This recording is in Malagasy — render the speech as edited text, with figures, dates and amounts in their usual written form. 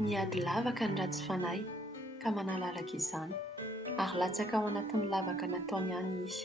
Niady lavaka ny ratsy fanahy ka manalalaka izany ary latsaka ao anatin'ny lavaka nataony ihany izy.